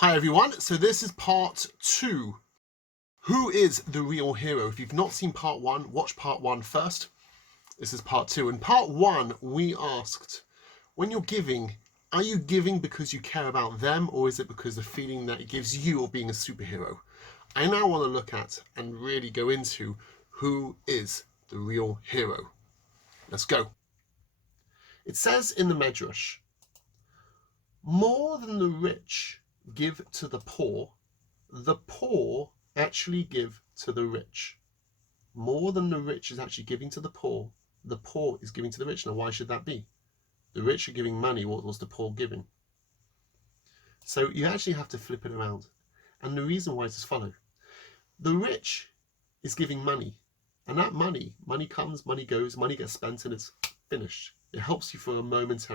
Hi everyone, so this is part 2. Who is the real hero? If you've not seen part 1, watch part 1 first. This is part 2. In part 1, we asked, when you're giving, are you giving because you care about them, or is it because the feeling that it gives you of being a superhero? I now want to look at and really go into who is the real hero. Let's go. It says in the Medrash, more than the rich give to the poor actually give to the rich. More than the rich is actually giving to the poor is giving to the rich. Now, why should that be? The rich are giving money. What was the poor giving? So you actually have to flip it around. And the reason why is as follows. The rich is giving money. And that money comes, money goes, money gets spent, and it's finished. It helps you for a moment.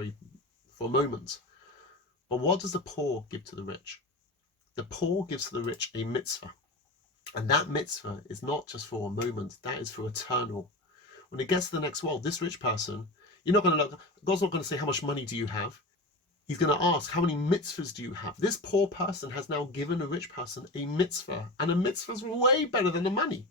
But what does the poor give to the rich? The poor gives to the rich a mitzvah. And that mitzvah is not just for a moment, that is for eternal. When it gets to the next world, this rich person, you're not going to look, God's not going to say, how much money do you have? He's going to ask, how many mitzvahs do you have? This poor person has now given a rich person a mitzvah, and a mitzvah is way better than the money.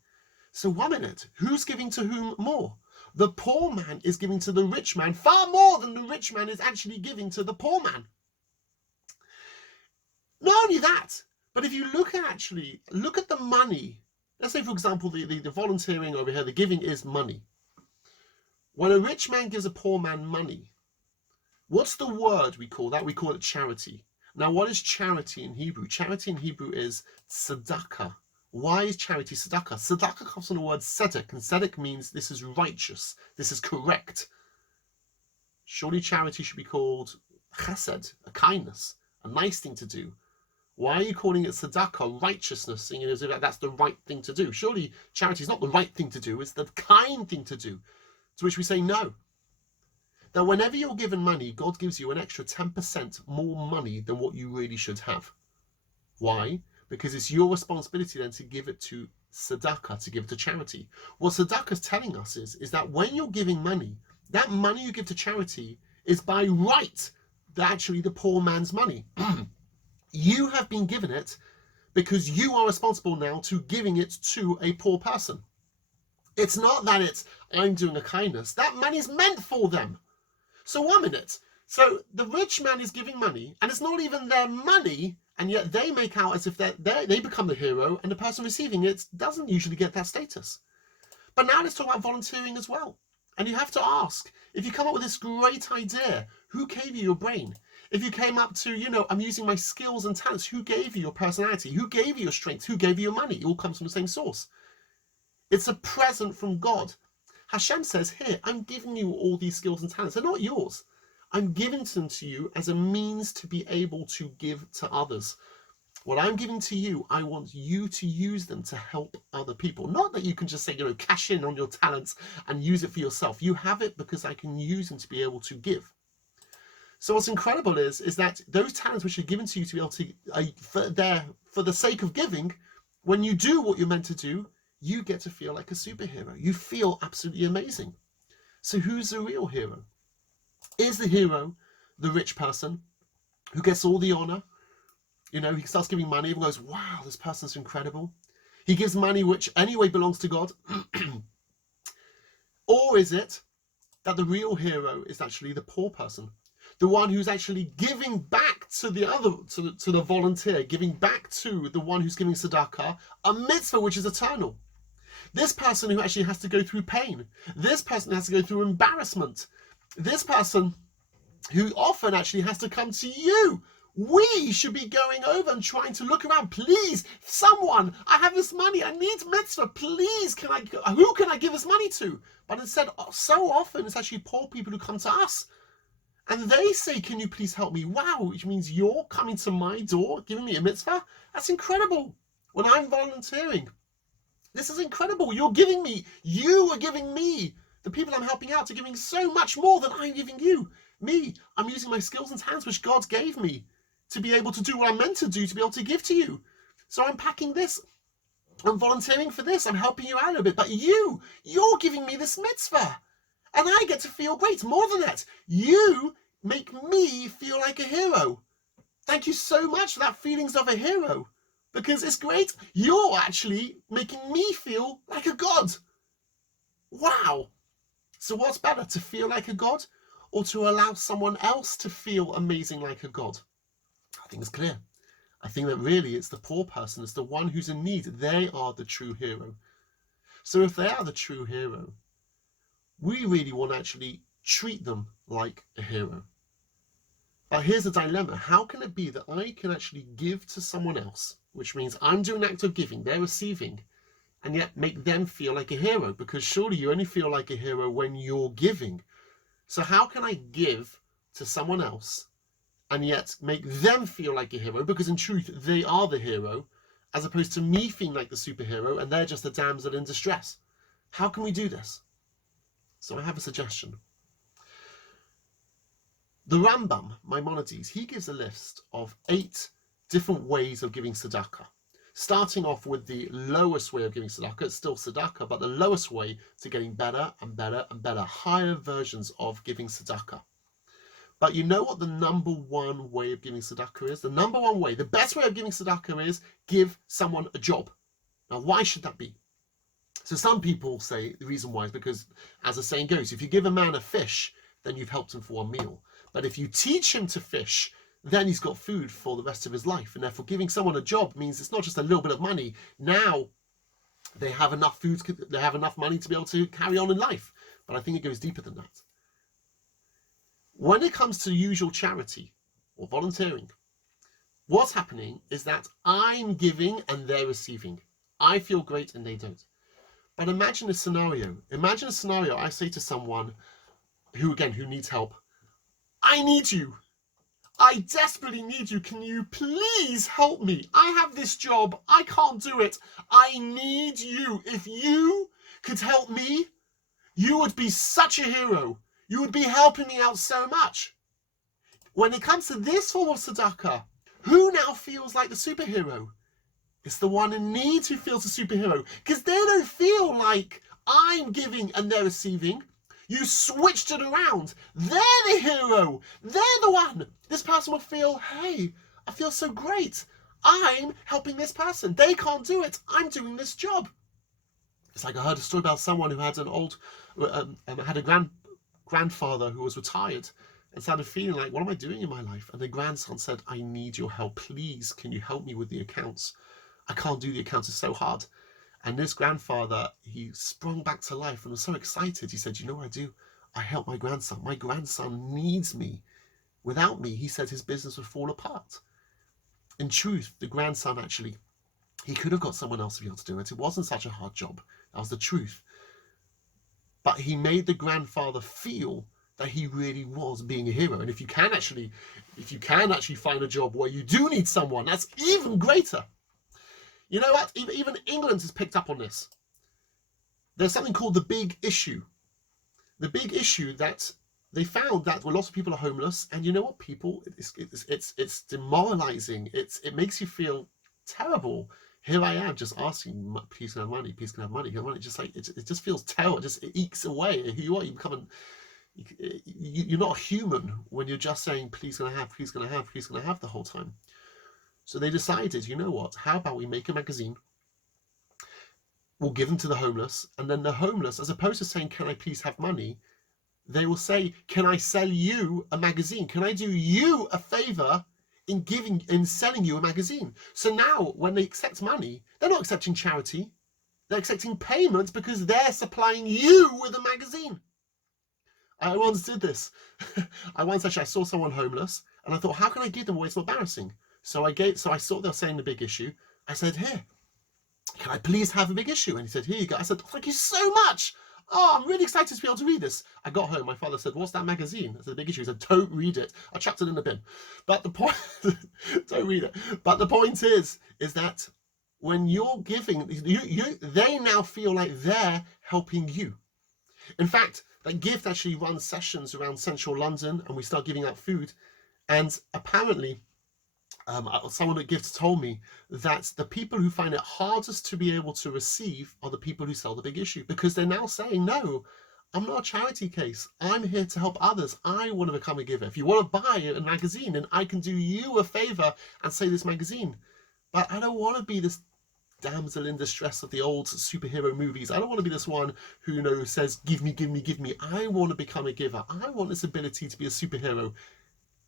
So 1 minute, who's giving to whom more? The poor man is giving to the rich man far more than the rich man is actually giving to the poor man. Not only that, but if you look at the money, let's say, for example, the volunteering over here, the giving is money. When a rich man gives a poor man money, what's the word we call that? We call it charity. Now, what is charity in Hebrew? Charity in Hebrew is sadaqa. Why is charity sadaqa? Sadaqa comes from the word tzedek, and tzedek means this is righteous, this is correct. Surely charity should be called chesed, a kindness, a nice thing to do. Why are you calling it sadaqa, righteousness, saying as if that's the right thing to do? Surely charity is not the right thing to do, it's the kind thing to do. To which we say no. That whenever you're given money, God gives you an extra 10% more money than what you really should have. Why? Because it's your responsibility then to give it to sadaqa, to give it to charity. What sadaqa is telling us is that when you're giving money, that money you give to charity is by right actually the poor man's money. You have been given it because you are responsible now to giving it to a poor person. It's not that I'm doing a kindness. That money is meant for them. So 1 minute. So the rich man is giving money, and it's not even their money, and yet they make out as if they become the hero, and the person receiving it doesn't usually get that status. But now let's talk about volunteering as well. And you have to ask, if you come up with this great idea, who gave you your brain? If you came up to, I'm using my skills and talents, who gave you your personality? Who gave you your strength? Who gave you your money? It all comes from the same source. It's a present from God. Hashem says, here, I'm giving you all these skills and talents. They're not yours. I'm giving them to you as a means to be able to give to others. What I'm giving to you, I want you to use them to help other people. Not that you can just say, cash in on your talents and use it for yourself. You have it because I can use them to be able to give. So what's incredible is that those talents which are given to you to be able to, for the sake of giving, when you do what you're meant to do, you get to feel like a superhero. You feel absolutely amazing. So who's the real hero? Is the hero the rich person who gets all the honor? He starts giving money, everyone goes, wow, this person's incredible. He gives money which anyway belongs to God. Or is it that the real hero is actually the poor person? The one who's actually giving back to the volunteer, giving back to the one who's giving tzedakah, a mitzvah which is eternal. This person who actually has to go through pain. This person has to go through embarrassment. This person who often actually has to come to you. We should be going over and trying to look around. Please, someone, I have this money. I need mitzvah. Please, who can I give this money to? But instead, so often it's actually poor people who come to us. And they say, can you please help me? Wow, which means you're coming to my door, giving me a mitzvah? That's incredible. When I'm volunteering, this is incredible. You are giving me, the people I'm helping out are giving so much more than I'm giving you. I'm using my skills and talents which God gave me to be able to do what I'm meant to do, to be able to give to you. So I'm packing this. I'm volunteering for this. I'm helping you out a bit. But you're giving me this mitzvah. And I get to feel great. More than that, you make me feel like a hero. Thank you so much for that feelings of a hero, because it's great. You're actually making me feel like a god. Wow. So what's better, to feel like a god or to allow someone else to feel amazing like a god? I think it's clear. I think that really it's the poor person, it's the one who's in need. They are the true hero. So if they are the true hero, we really want to actually treat them like a hero. But here's the dilemma. How can it be that I can actually give to someone else, which means I'm doing an act of giving, they're receiving, and yet make them feel like a hero? Because surely you only feel like a hero when you're giving. So how can I give to someone else and yet make them feel like a hero, because in truth they are the hero, as opposed to me feeling like the superhero and they're just a damsel in distress? How can we do this? So I have a suggestion. The Rambam, Maimonides, he gives a list of 8 different ways of giving tzedakah. Starting off with the lowest way of giving tzedakah. It's still tzedakah, but the lowest way to getting better and better and better, higher versions of giving tzedakah. But you know what the number one way of giving tzedakah is? The number one way, the best way of giving tzedakah is give someone a job. Now, why should that be? So some people say the reason why is because, as the saying goes, if you give a man a fish, then you've helped him for one meal. But if you teach him to fish, then he's got food for the rest of his life. And therefore giving someone a job means it's not just a little bit of money. Now they have enough food, they have enough money to be able to carry on in life. But I think it goes deeper than that. When it comes to usual charity or volunteering, what's happening is that I'm giving and they're receiving. I feel great and they don't. But imagine a scenario. Imagine a scenario I say to someone who needs help. I need you. I desperately need you. Can you please help me? I have this job. I can't do it. I need you. If you could help me, you would be such a hero. You would be helping me out so much. When it comes to this form of tzedakah, who now feels like the superhero? It's the one in need who feels the superhero, because they don't feel like I'm giving and they're receiving. You switched it around. They're the hero. They're the one. This person will feel, hey, I feel so great. I'm helping this person. They can't do it. I'm doing this job. It's like I heard a story about someone who had had a grandfather who was retired and started feeling like, what am I doing in my life? And the grandson said, I need your help. Please, can you help me with the accounts? I can't do the accounts. It's so hard. And this grandfather, he sprung back to life and was so excited. He said, you know what I do? I help my grandson. My grandson needs me. Without me, he said his business would fall apart. In truth, the grandson actually, he could have got someone else to be able to do it. It wasn't such a hard job. That was the truth. But he made the grandfather feel that he really was being a hero. And if you can actually find a job where you do need someone, that's even greater. You know what? Even England has picked up on this. There's something called the big issue. The big issue that they found that lots of people are homeless, and you know what? People, it's demoralizing. It makes you feel terrible. Here I am just asking, please can I have money? Please can I have money? Can I have money? Just like it just feels terrible. It ekes away who you are. You become you're not human when you're just saying, please can I have? Please can I have? Please can I have the whole time. So they decided, you know what, how about we make a magazine, we'll give them to the homeless, and then the homeless, as opposed to saying, can I please have money, they will say, can I sell you a magazine? Can I do you a favor in selling you a magazine? So now when they accept money, they're not accepting charity, they're accepting payments because they're supplying you with a magazine. I once did this. I saw someone homeless and I thought, how can I give them away? It's not embarrassing. So I saw they were saying the big issue. I said, here, can I please have a big issue? And he said, here you go. I said, thank you so much. Oh, I'm really excited to be able to read this. I got home. My father said, what's that magazine? I said, the big issue. He said, don't read it. I chucked it in the bin. But the point, don't read it. But the point is that when you're giving, they now feel like they're helping you. In fact, that gift actually runs sessions around central London, and we start giving out food. And apparently, someone at Gifts told me that the people who find it hardest to be able to receive are the people who sell the big issue, because they're now saying, no, I'm not a charity case. I'm here to help others. I want to become a giver. If you want to buy a magazine, and I can do you a favor and say this magazine, but I don't want to be this damsel in distress of the old superhero movies. I don't want to be this one who, says, give me, give me, give me. I want to become a giver. I want this ability to be a superhero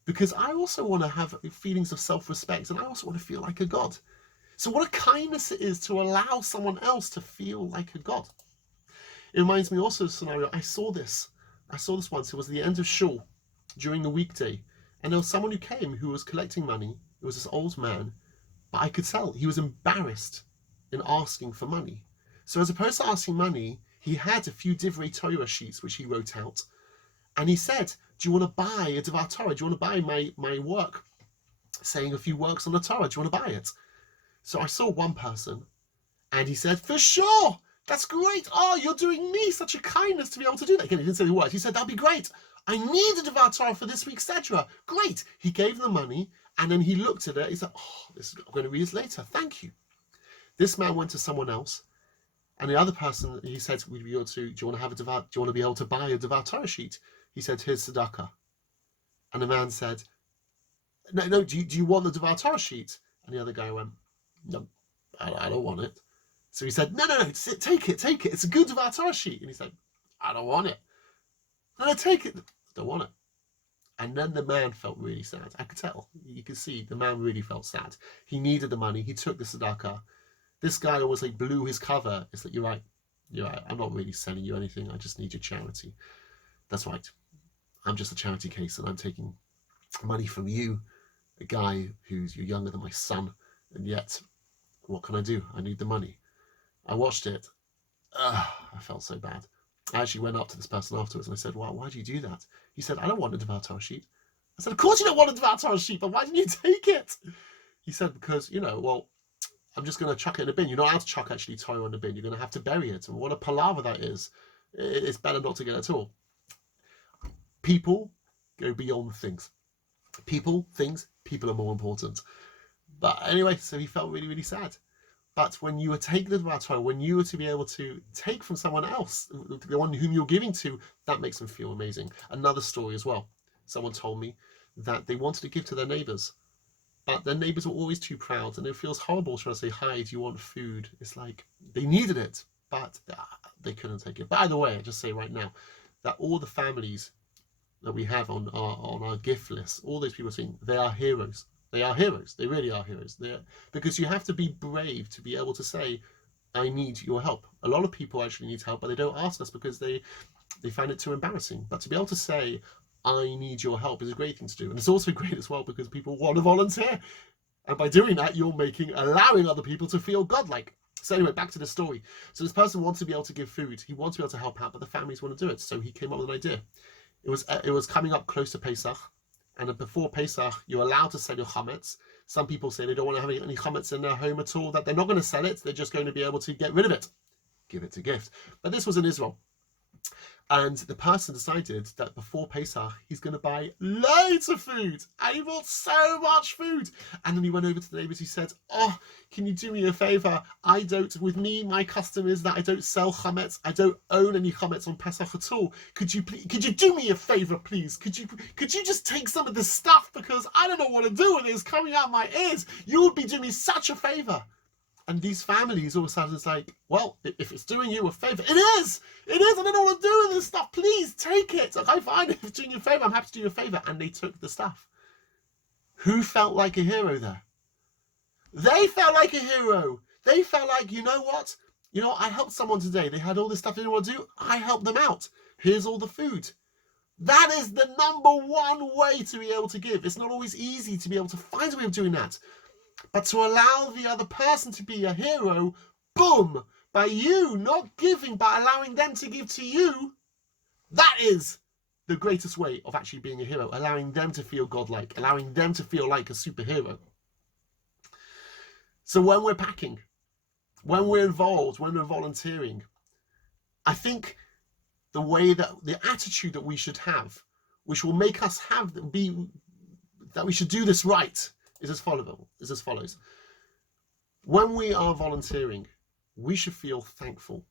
because I also want to have feelings of self-respect, and I also want to feel like a god. So what a kindness it is to allow someone else to feel like a god. It reminds me also of a scenario. I saw this once. It was the end of shul during the weekday, and there was someone who came who was collecting money. It was this old man, but I could tell he was embarrassed in asking for money. So as opposed to asking money, he had a few divrei Torah sheets which he wrote out, and he said, do you want to buy a Dvar Torah? Do you want to buy my work, saying a few works on the Torah? Do you want to buy it? So I saw one person, and he said, for sure, that's great. Oh, you're doing me such a kindness to be able to do that. Again, he didn't say the word. He said, that'd be great. I need a Dvar Torah for this week's Sedra. Great. He gave the money, and then he looked at it. He said, I'm going to read this later. Thank you. This man went to someone else, and the other person, he said, do you want to be able to buy a Dvar Torah sheet? He said, here's sadaqa. And the man said, no, do you want the Dvar Torah sheet? And the other guy went, no, I don't want it. So he said, no, take it. It's a good Dvar Torah sheet. And he said, I don't want it. No, take it. I don't want it. And then the man felt really sad. I could tell. You could see the man really felt sad. He needed the money. He took the tzedakah. This guy almost blew his cover. It's like, you're right. I'm not really selling you anything. I just need your charity. That's right. I'm just a charity case, and I'm taking money from you, a guy you're younger than my son, and yet, what can I do? I need the money. I watched it. I felt so bad. I actually went up to this person afterwards and I said, why do you do that? He said, I don't want a Dvar Torah sheet. I said, of course you don't want a Dvar Torah sheet, but why didn't you take it? He said, because, I'm just going to chuck it in a bin. You're not allowed to chuck actually Torah in the bin. You're going to have to bury it. And what a palaver that is. It's better not to get it at all. People go beyond things. People are more important. But anyway, so he felt really, really sad. But when you were taking the Dvar Torah, when you were to be able to take from someone else, the one whom you're giving to, that makes them feel amazing. Another story as well. Someone told me that they wanted to give to their neighbours, but their neighbours were always too proud, and it feels horrible trying to say, hi, do you want food? It's like they needed it, but they couldn't take it. By the way, I just say right now that all the families that we have on our gift list, all those people saying they are heroes. They are heroes. They really are heroes. Because you have to be brave to be able to say, I need your help. A lot of people actually need help, but they don't ask us because they find it too embarrassing. But to be able to say, I need your help is a great thing to do. And it's also great as well because people want to volunteer. And by doing that, you're allowing other people to feel godlike. So anyway, back to the story. So this person wants to be able to give food. He wants to be able to help out, but the families want to do it. So he came up with an idea. It was coming up close to Pesach. And before Pesach, you're allowed to sell your chametz. Some people say they don't want to have any chametz in their home at all, that they're not going to sell it. They're just going to be able to get rid of it. Give it a gift. But this was in Israel. And the person decided that before Pesach, he's going to buy loads of food. And he bought so much food. And then he went over to the neighbors. He said, oh, can you do me a favor? With me, my custom is that I don't sell chametz. I don't own any chametz on Pesach at all. Could you do me a favor, please? Could you just take some of this stuff? Because I don't know what to do with it. It's coming out my ears. You would be doing me such a favor. And these families all of a sudden it's like, well, if it's doing you a favor, it is. I don't know what to do with this stuff. Please take it. Okay, fine. If it's doing you a favor, I'm happy to do you a favor. And they took the stuff. Who felt like a hero there? They felt like a hero. They felt like, you know what? I helped someone today. They had all this stuff they didn't want to do. I helped them out. Here's all the food. That is the number one way to be able to give. It's not always easy to be able to find a way of doing that. But to allow the other person to be a hero, boom, by you not giving, but allowing them to give to you, that is the greatest way of actually being a hero, allowing them to feel godlike, allowing them to feel like a superhero. So when we're packing, when we're involved, when we're volunteering, I think the attitude that we should have, which will make us that we should do this right, is as follows. When we are volunteering, we should feel thankful.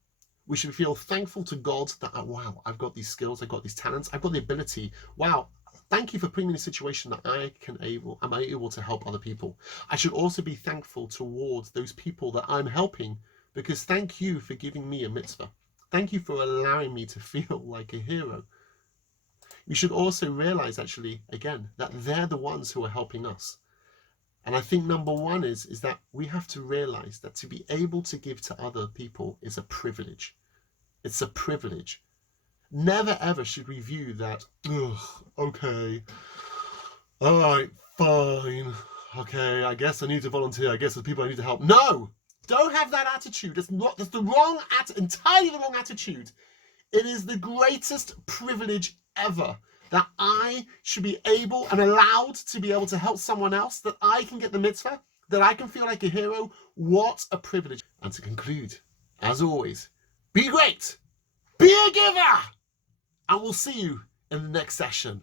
We should feel thankful to God that, wow, I've got these skills, I've got these talents, I've got the ability. Wow, thank you for putting me in a situation that I'm able to help other people. I should also be thankful towards those people that I'm helping, because thank you for giving me a mitzvah. Thank you for allowing me to feel like a hero. We should also realize, actually, again, that they're the ones who are helping us. And I think number one is that we have to realize that to be able to give to other people is a privilege. It's a privilege. Never ever should we view that, okay, all right, fine, okay, I guess I need to volunteer, I guess there's people I need to help. No, don't have that attitude. That's the wrong entirely the wrong attitude. It is the greatest privilege ever that I should be able and allowed to be able to help someone else, that I can get the mitzvah, that I can feel like a hero. What a privilege. And to conclude, as always, be great, be a giver, and we'll see you in the next session.